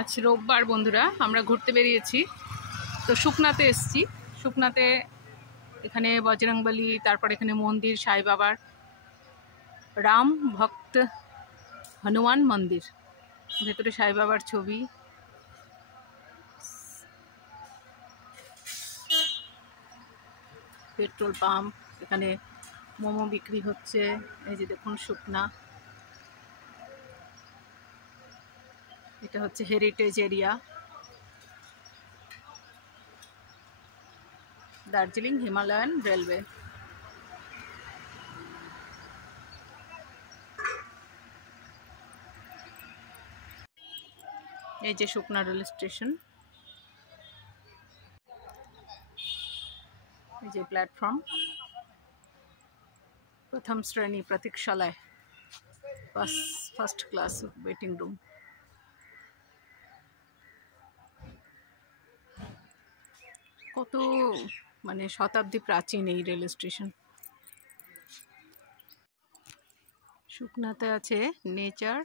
আজ রোববার বন্ধুরা, আমরা ঘুরতে বেরিয়েছি। তো শুকনাতে এসছি। শুকনাতে এখানে বজরংবলী, তারপর এখানে মন্দির সাই বাবার, রাম ভক্ত হনুমান মন্দির, ভেতরে সাই বাবার ছবি। পেট্রোল পাম্প, এখানে মোমো বিক্রি হচ্ছে। এই যে দেখুন শুকনা, এটা হচ্ছে heritage area, Darjeeling Himalayan railway. এই যে শুকনা রেল স্টেশন, এই যে প্ল্যাটফর্ম, প্রথম শ্রেণী প্রতীক্ষালয়, ফার্স্ট ক্লাস ওয়েটিং রুম। কত মানে শতাব্দী প্রাচীন এই রেল স্টেশন। শুকনাতে আছে nature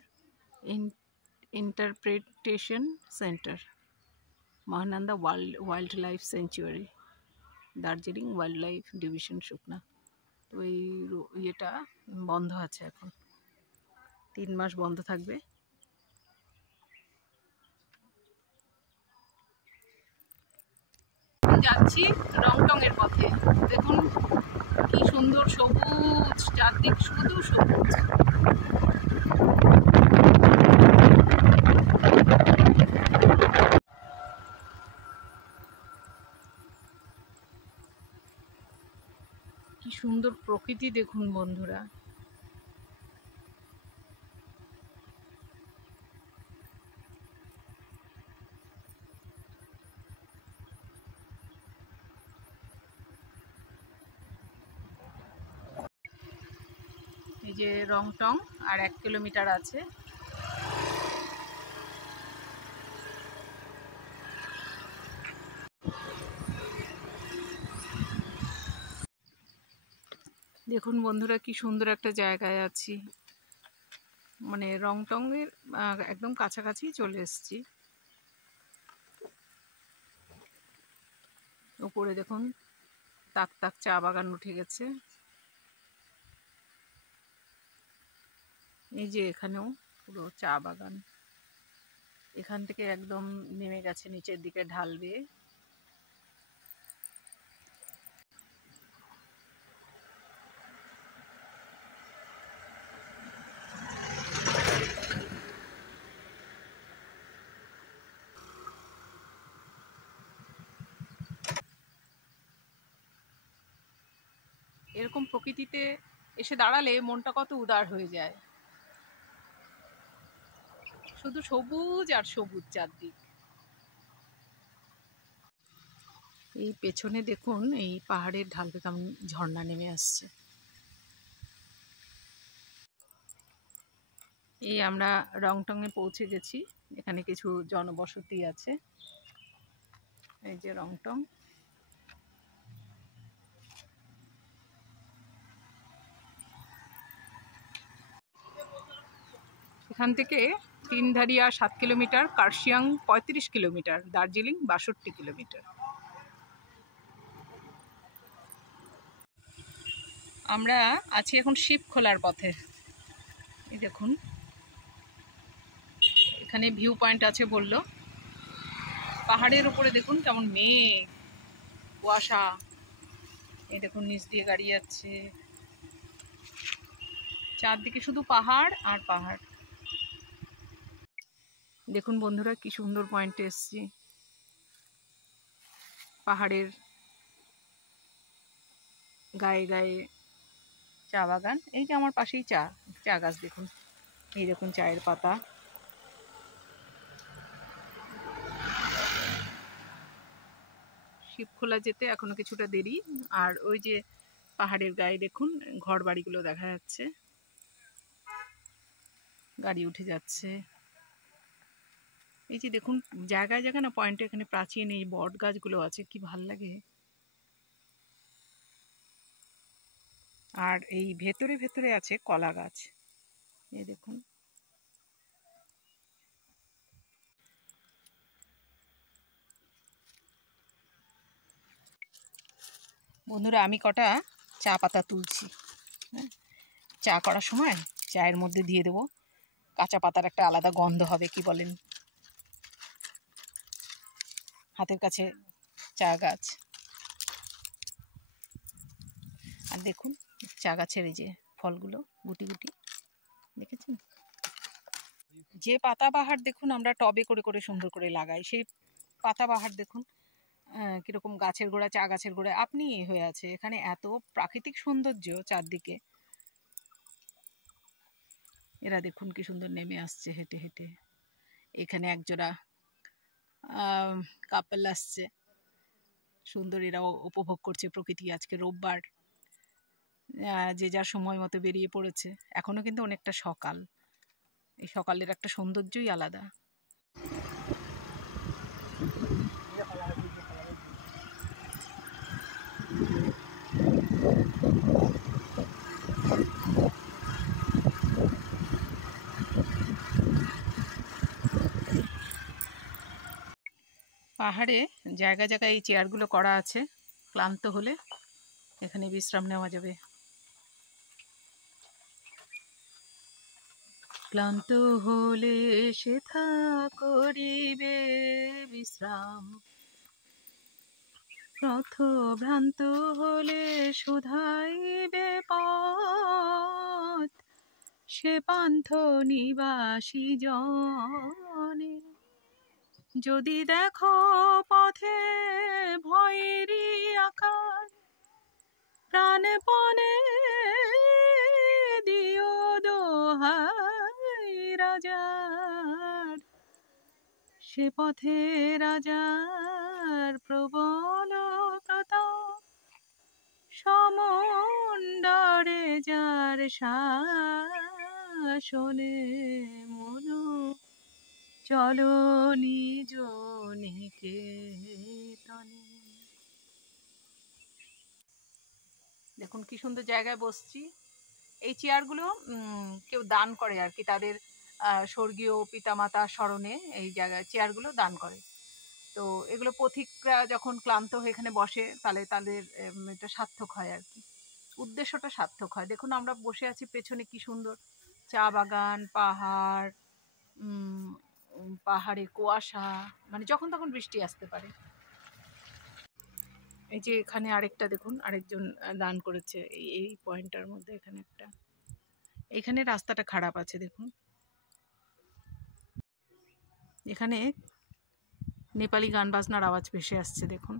interpretation centre, Mahananda wild life sanctuary, Darjeeling wild life division শুকনা। তো এই ইয়েটা বন্ধ আছে এখন, 3 মাস বন্ধ থাকবে। যাচ্ছি রংটং এর পথে। দেখুন কি সুন্দর সবুজ, চারদিক শুধু সবুজ। কি সুন্দর প্রকৃতি দেখুন বন্ধুরা। এই যে রংটং, আর 1 কিলোমিটার আছে। দেখুন বন্ধুরা কি সুন্দর একটা জায়গায় আছি, মানে রংটং এর একদম কাছাকাছি চলে এসেছি। উপরে দেখুন তাক তাক চা বাগান উঠে গেছে। এই যে এখানেও পুরো চা বাগান, এখান থেকে একদম নেমে গেছে নিচের দিকে ঢাল বেয়ে। এরকম প্রকৃতিতে এসে দাঁড়ালে মনটা কত উদার হয়ে যায়, শুধু সবুজ আর সবুজ চারদিক। এই পেছনে দেখুন এই পাহাড়ের ঢাল থেকে কেমন ঝর্ণা নেমে আসছে। এই আমরা রংটং এ পৌঁছে গেছি। এখানে কিছু জনবসতি আছে। এই যে রংটং। এখান থেকে Tindharia 7 kilometre, Kurseong 35 kilometre, Darjeeling 62 kilometre. আমরা আছি এখন শিবখোলার পথে। এই দেখুন এখানে ভিউ পয়েন্ট আছে বললো। পাহাড়ের উপরে দেখুন কেমন মেঘ, কুয়াশা। এই দেখুন নিচ দিয়ে গাড়ি যাচ্ছে, চারদিকে শুধু পাহাড় আর পাহাড়। দেখুন বন্ধুরা কি সুন্দর পয়েন্টে এসছি, পাহাড়ের গায়ে গায়ে চা বাগান। এই যে আমার পাশেই চা গাছ দেখুন, এই দেখুন চায়ের পাতা। শিবখোলা যেতে এখনো কিছুটা দেরি। আর ওই যে পাহাড়ের গায়ে দেখুন ঘর বাড়িগুলো দেখা যাচ্ছে, গাড়ি উঠে যাচ্ছে। এই যে দেখুন জায়গায় জায়গায় না পয়েন্টে এখানে প্রাচীন এই বট গাছগুলো আছে, কি ভাল লাগে। আর এই ভেতরে ভেতরে আছে কলা গাছ, এই দেখুন। বন্ধুরা, আমি কটা চা পাতা তুলছি। হ্যাঁ, চা করার সময় চায়ের মধ্যে দিয়ে দেবো। কাঁচা পাতার একটা আলাদা গন্ধ হবে, কি বলেন? হাতের কাছে চা গাছ, আর দেখুন চা গাছের এই যে ফলগুলো গুটি গুটি, দেখেছেন? যে পাতাবাহার দেখুন আমরা টবে করে করে সুন্দর করে লাগাই, সেই পাতাবাহার দেখুন কিরকম গাছের গোড়া, চা গাছের গোড়ায় আপনি হয়ে আছে। এখানে এত প্রাকৃতিক সৌন্দর্য চারদিকে। এরা দেখুন কি সুন্দর নেমে আসছে হেঁটে হেঁটে। এখানে একজোড়া কাপল আসছে, সুন্দর, এরাও উপভোগ করছে প্রকৃতি। আজকে রোববার, যে যার সময় মতো বেরিয়ে পড়েছে। এখনো কিন্তু অনেকটা সকাল, এই সকালের একটা সৌন্দর্যই আলাদা। পাহাড়ে জায়গা জায়গায় এই চেয়ারগুলো করা আছে, ক্লান্ত হলে এখানে বিশ্রাম নেওয়া যাবে। ক্লান্ত হলে সেথা করিবে বিশ্রাম, পথভ্রান্ত হলে শুধাইবে পথ, সে পান্থ নিবাসী জনে। যদি দেখো পথে ভয়েরই আকার, প্রাণপণে দিও দোহাই রাজার, সে পথে রাজার প্রবল প্রতাপ, সমুন্ডরে যার শাসনে মনু চলো নিজ নিকেতনে। দেখুন কি সুন্দর জায়গায় বসছি। এই চেয়ারগুলো কেউ দান করে আর কি, তাদের স্বর্গীয় পিতামাতা স্মরণে এই জায়গায় চেয়ারগুলো দান করে। তো এগুলো পথিকরা যখন ক্লান্ত হয়ে এখানে বসে, তাহলে তাদের এটা সার্থক হয় আর কি, উদ্দেশ্যটা সার্থক হয়। দেখুন আমরা বসে আছি, পেছনে কি সুন্দর চা বাগান, পাহাড়, পাহাড়ে কুয়াশা, মানে যখন তখন বৃষ্টি আসতে পারে। এই যে এখানে আরেকটা দেখুন, আরেকজন দান করেছে এই পয়েন্টটার মধ্যে। এখানে একটা, এখানে রাস্তাটা খারাপ আছে দেখুন। এখানে নেপালি গান বাজনার আওয়াজ ভেসে আসছে দেখুন।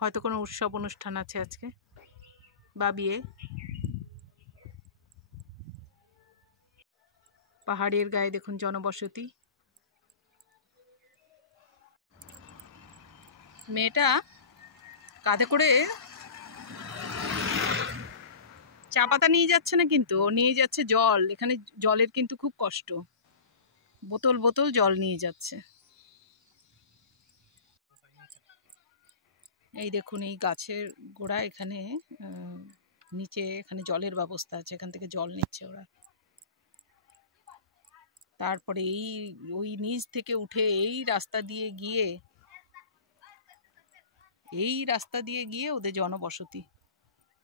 হয়তো কোনো উৎসব অনুষ্ঠান আছে আজকে, বা বিয়ে। পাহাড়ের গায়ে দেখুন জনবসতি। মেয়েটা কাঁধে করে চা পাতা নিয়ে যাচ্ছে না, কিন্তু ও নিয়ে যাচ্ছে জল। এখানে জলের কিন্তু খুব কষ্ট, বোতল বোতল জল নিয়ে যাচ্ছে। এই দেখুন এই গাছের গোড়া, এখানে নিচে এখানে জলের ব্যবস্থা আছে, এখান থেকে জল নিচ্ছে ওরা। তারপরে ওই নিচ থেকে উঠে এই রাস্তা দিয়ে গিয়ে ওদের জনবসতি।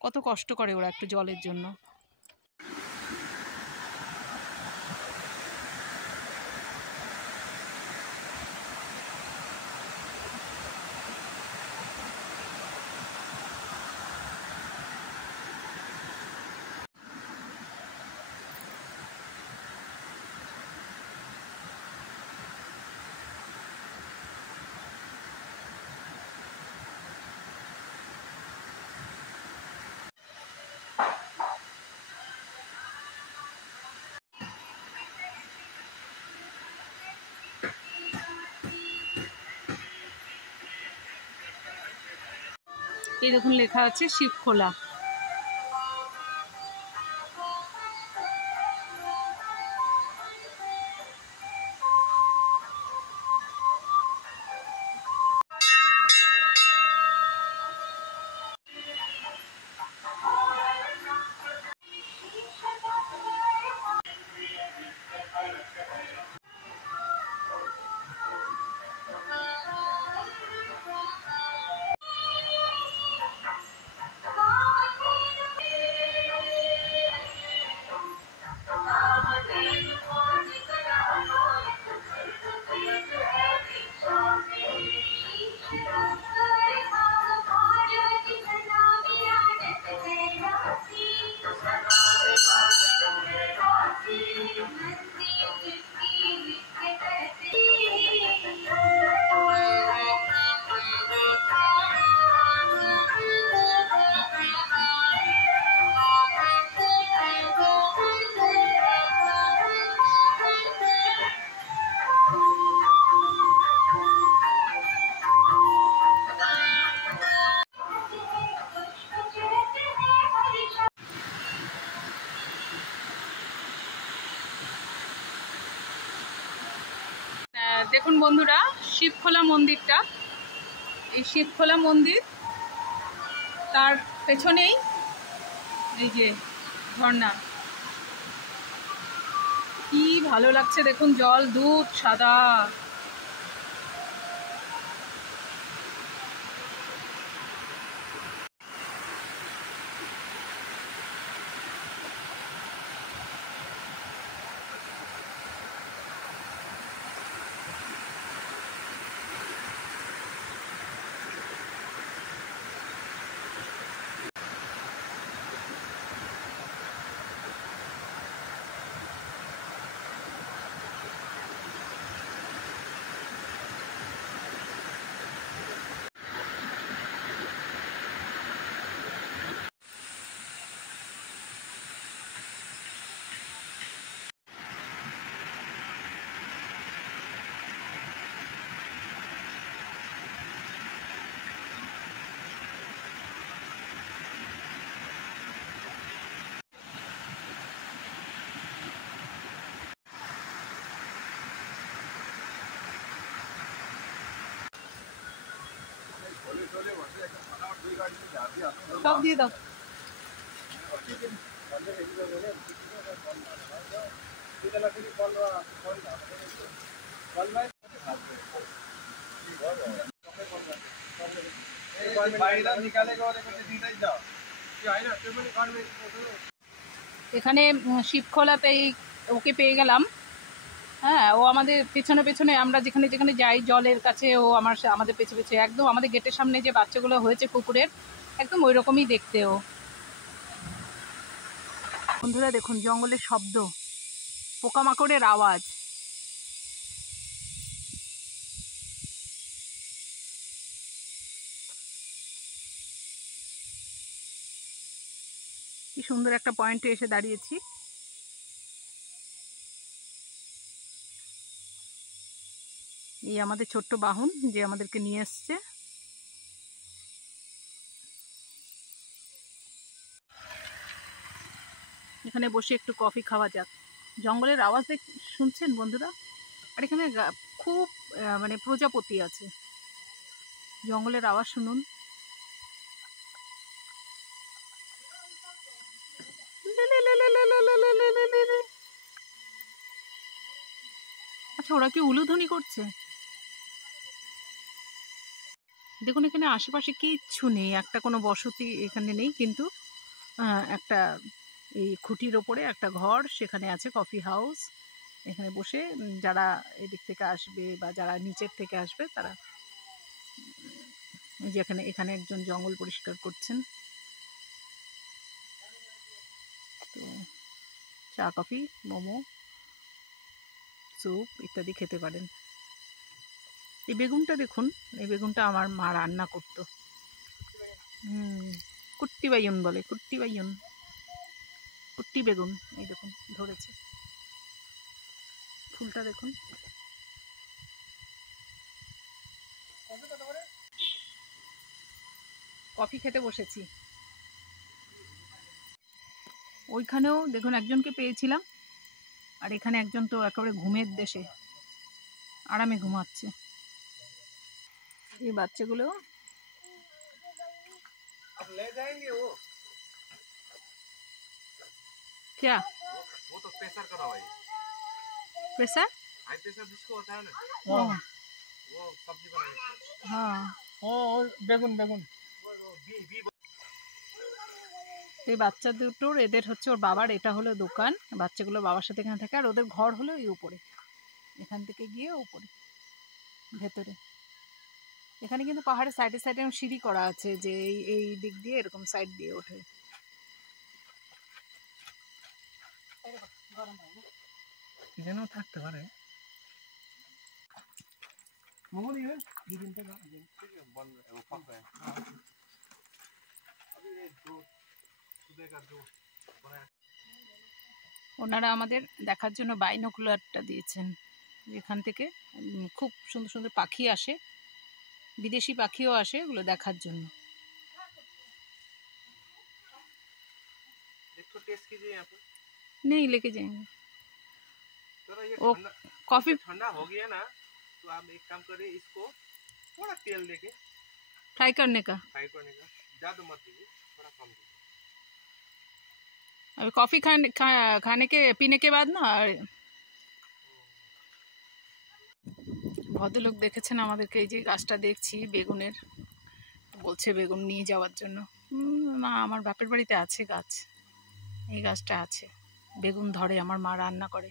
কত কষ্ট করে ওরা একটু জলের জন্য। এই দেখুন লেখা আছে শিবখোলা। দেখুন বন্ধুরা, শিবখোলা মন্দিরটা, এই শিবখোলা মন্দির, তার পেছনেই এই যে ঝর্ণা। কি ভালো লাগছে দেখুন, জল দুধ সাদা। সব দিয়ে দাও। এখানে শিবখোলাতেই ওকে পেয়ে গেলাম। হ্যাঁ, ও আমাদের পেছনে পেছনে, আমরা যেখানে যেখানে যাই জলের কাছে, ও আমাদের পেছে পেছে, একদম আমাদের গেটের সামনে যে বাচ্চাগুলো হয়েছে কুকুরের, একদম ওই রকমই দেখতে ও। বন্ধুরা দেখুন, জঙ্গলের শব্দ, পোকামাকড়ের আওয়াজ। কি সুন্দর একটা পয়েন্টে এসে দাঁড়িয়েছি। এই আমাদের ছোট্ট বাহন যে আমাদেরকে নিয়ে এসছে। এখানে বসে একটু কফি খাওয়া যাক। জঙ্গলের আওয়াজ শুনছেন বন্ধুরা? আর এখানে খুব মানে প্রজাপতি আছে। জঙ্গলের আওয়াজ শুনুন। আচ্ছা, ওরা কি উলুধ্বনি করছে? দেখুন, এখানে আশেপাশে কিচ্ছু নেই, একটা কোনো বসতি এখানে নেই, কিন্তু একটা এই খুঁটির ওপরে একটা ঘর, সেখানে আছে কফি হাউস। এখানে বসে যারা এদিক থেকে আসবে বা যারা নিচের থেকে আসবে তারা, যেখানে এখানে একজন জঙ্গল পরিষ্কার করছেন। তো চা, কফি, মোমো, স্যুপ ইত্যাদি খেতে পারেন। এই বেগুনটা দেখুন, এই বেগুনটা আমার মা রান্না করতো। কুট্টি বাইয়ন বলে, কুট্টি বাইয়ন, কুট্টি বেগুন। এই দেখুন ধরেছে, ফুলটা দেখুন। কফি খেতে বসেছি। ওইখানেও দেখুন একজনকে পেয়েছিলাম, আর এখানে একজন তো একেবারে ঘুমের দেশে আরামে ঘুমাচ্ছে। এই বাচ্চাগুলো क्या वो तो प्रेशर का दवाई। प्रेशर हाई प्रेशर जिसको होता है ना, वो सब्जी बनाने। हाँ, বেগুন বেগুন। এই বাচ্চা দুটোর, এদের হচ্ছে ওর বাবার, এটা হলো দোকান। বাচ্চাগুলো বাবার সাথে এখানে থাকে, আর ওদের ঘর হলো এই উপরে, এখান থেকে গিয়ে উপরে ভেতরে। এখানে কিন্তু পাহাড়ের সাইডে সাইডে সিঁড়ি করা আছে, যে এই দিক দিয়ে এরকম সাইড দিয়ে ওঠে। যেন থাকতে পারে। ওনারা আমাদের দেখার জন্য বাইনোকুলারটা দিয়েছেন, যেখান থেকে খুব সুন্দর সুন্দর পাখি আসে, বিদেশি পাখিও আসে, ওগুলো দেখার জন্য। नहीं लेके जाएंगे। वो कॉफी ठंडा हो गया ना, तो तो आप एक काम करें, इसको थोड़ा तेल देके फ्राई करने का। ज़्यादा मत दीजिए, थोड़ा कम दीजिए। अभी कॉफ़ी खाने के पीने के बाद না ভদ্রলোক দেখেছেন আমাদেরকে, এই যে গাছটা দেখছি বেগুনের, বলছে বেগুন নিয়ে যাওয়ার জন্য। না, আমার বাপের বাড়িতে আছে গাছ, এই গাছটা আছে, বেগুন ধরে, আমার মা রান্না করে।